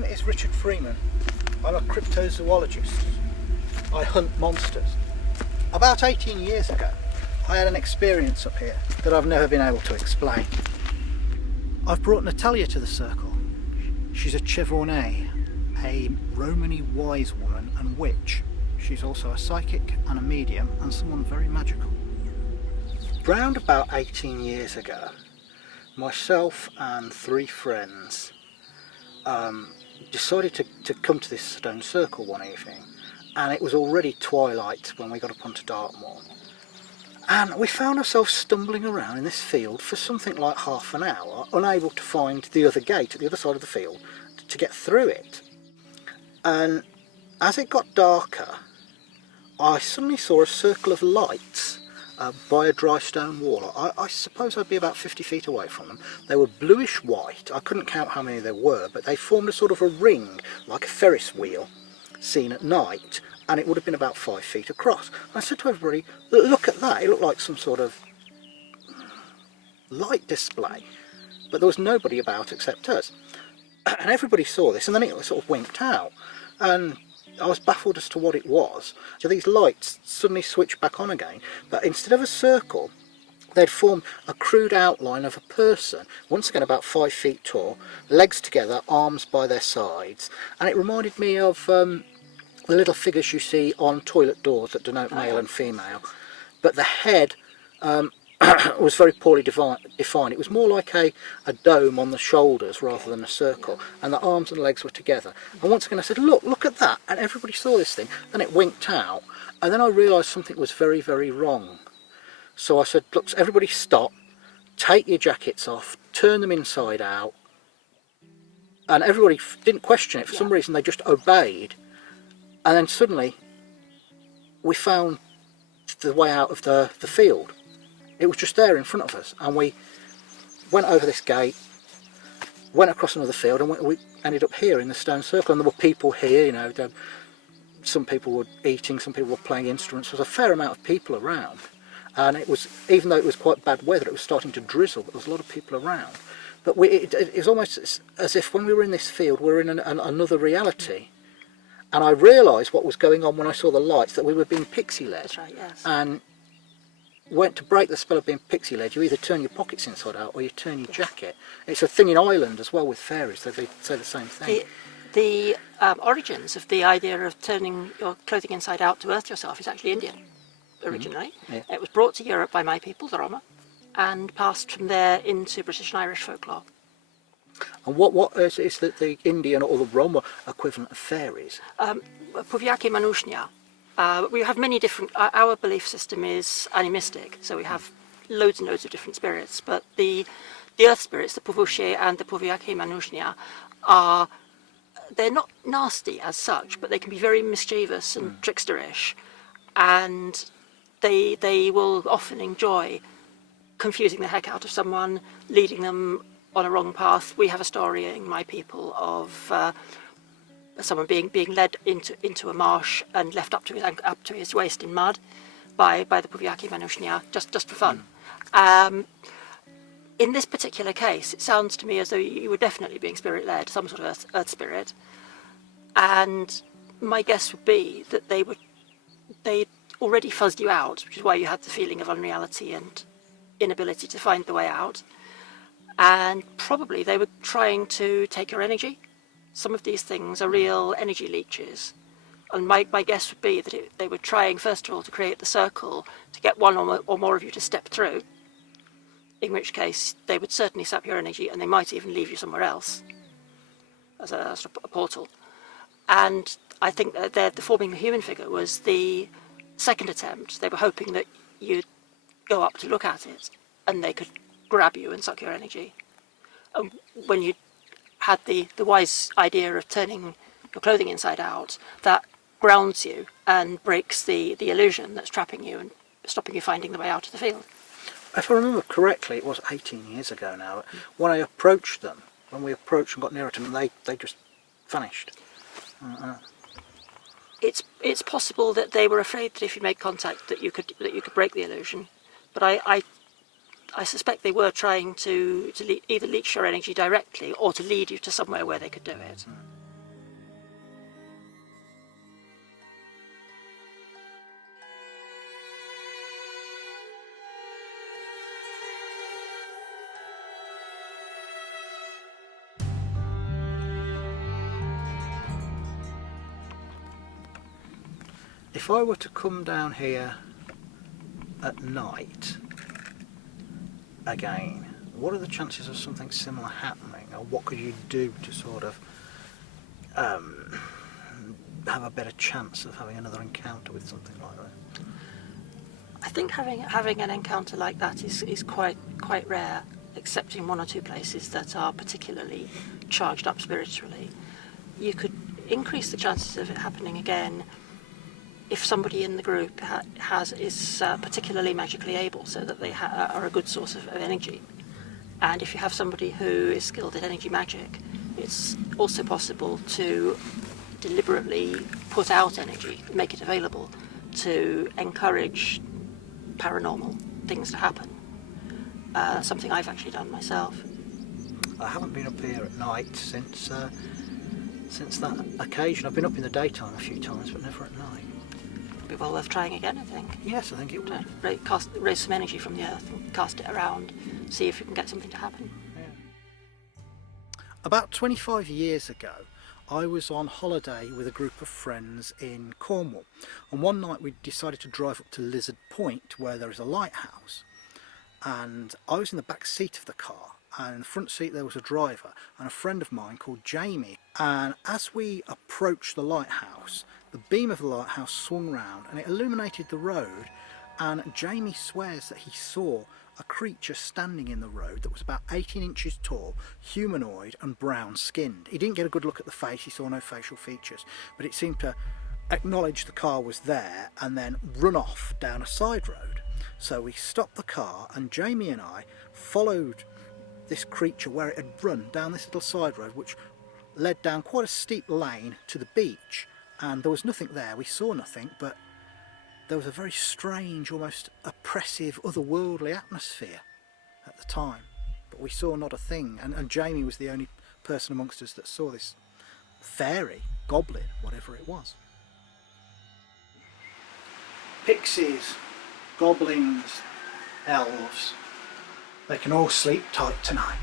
name is Richard Freeman. I'm a cryptozoologist. I hunt monsters. About 18 years ago, I had an experience up here that I've never been able to explain. I've brought Natalia to the circle. She's a Chevronnais, a Romany wise woman and witch. She's also a psychic and a medium and someone very magical. Round about 18 years ago, myself and 3 friends decided to come to this stone circle one evening, and it was already twilight when we got up onto Dartmoor. And we found ourselves stumbling around in this field for something like half an hour, unable to find the other gate at the other side of the field to get through it. And as it got darker, I suddenly saw a circle of lights by a dry stone wall. I suppose I'd be about 50 feet away from them. They were bluish white. I couldn't count how many there were, but they formed a sort of a ring, like a Ferris wheel, seen at night, and it would have been about 5 feet across. I said to everybody, look at that, it looked like some sort of light display, but there was nobody about except us. And everybody saw this, and then it sort of winked out, and I was baffled as to what it was. So these lights suddenly switched back on again, but instead of a circle, they'd formed a crude outline of a person, once again about 5 feet tall, legs together, arms by their sides, and it reminded me of the little figures you see on toilet doors that denote male and female, but the head was very poorly defined. It was more like a dome on the shoulders rather than a circle, and the arms and legs were together. And once again I said, look at that, and everybody saw this thing. Then it winked out, and then I realised something was very, very wrong. So I said, look, everybody stop, take your jackets off, turn them inside out, and everybody didn't question it. For some reason they just obeyed, and then suddenly we found the way out of the field. It was just there in front of us, and we went over this gate, went across another field, and we ended up here in the stone circle. And there were people here, you know, some people were eating, some people were playing instruments. There was a fair amount of people around, and it was, even though it was quite bad weather, it was starting to drizzle, but there was a lot of people around. But it was almost as if when we were in this field, we were in another reality. And I realised what was going on when I saw the lights, that we were being pixie-led. That's right, yes. And went to break the spell of being pixie-led, you either turn your pockets inside out or you turn your jacket. It's a thing in Ireland as well with fairies, they say the same thing. The origins of the idea of turning your clothing inside out to earth yourself is actually Indian, originally. Yeah. It was brought to Europe by my people, the Roma, and passed from there into British and Irish folklore. And what is the Indian or the Roma equivalent of fairies? Powiaki Manushnia. We have many different, our belief system is animistic, so we have loads and loads of different spirits, but the earth spirits, the Powushe and the Powiaki Manushnia, they're not nasty as such, but they can be very mischievous and tricksterish, and they will often enjoy confusing the heck out of someone, leading them on a wrong path. We have a story in my people of someone being led into a marsh and left up to his waist in mud by the Powiaki Manushnia, just for fun. In this particular case, it sounds to me as though you were definitely being spirit-led, some sort of earth spirit, and my guess would be that they already fuzzed you out, which is why you had the feeling of unreality and inability to find the way out, and probably they were trying to take your energy. Some of these things are real energy leeches, and my guess would be that they were trying first of all to create the circle to get one or more of you to step through, in which case they would certainly sap your energy, and they might even leave you somewhere else as a portal. And I think that the forming the human figure was the second attempt. They were hoping that you'd go up to look at it and they could grab you and suck your energy. And when you had the wise idea of turning your clothing inside out, that grounds you and breaks the illusion that's trapping you and stopping you finding the way out of the field. If I remember correctly, it was 18 years ago now, when I approached them, when we approached and got nearer to them, they just vanished. It's possible that they were afraid that if you made contact that you could break the illusion, but I suspect they were trying to either leech your energy directly or to lead you to somewhere where they could do it. if I were to come down here at night again, what are the chances of something similar happening, or what could you do to sort of have a better chance of having another encounter with something like that? I think having an encounter like that is quite rare, except in one or two places that are particularly charged up spiritually. You could increase the chances of it happening again if somebody in the group is particularly magically able, so that they are a good source of energy. And if you have somebody who is skilled in energy magic, it's also possible to deliberately put out energy, make it available, to encourage paranormal things to happen. Something I've actually done myself. I haven't been up here at night since that occasion. I've been up in the daytime a few times, but never at night. It'd be well worth trying again, I think. Yes, I think it would. Raise some energy from the earth and cast it around, see if you can get something to happen. Yeah. About 25 years ago, I was on holiday with a group of friends in Cornwall, and one night we decided to drive up to Lizard Point, where there is a lighthouse, and I was in the back seat of the car, and in the front seat there was a driver and a friend of mine called Jamie. And as we approached the lighthouse, the beam of the lighthouse swung round and it illuminated the road, and Jamie swears that he saw a creature standing in the road that was about 18 inches tall, humanoid and brown skinned. He didn't get a good look at the face, he saw no facial features, but it seemed to acknowledge the car was there and then run off down a side road. So we stopped the car and Jamie and I followed this creature where it had run down this little side road, which led down quite a steep lane to the beach, and there was nothing there. We saw nothing, but there was a very strange, almost oppressive, otherworldly atmosphere at the time, but we saw not a thing, and Jamie was the only person amongst us that saw this fairy, goblin, whatever it was. Pixies, goblins, elves, they can all sleep tight tonight.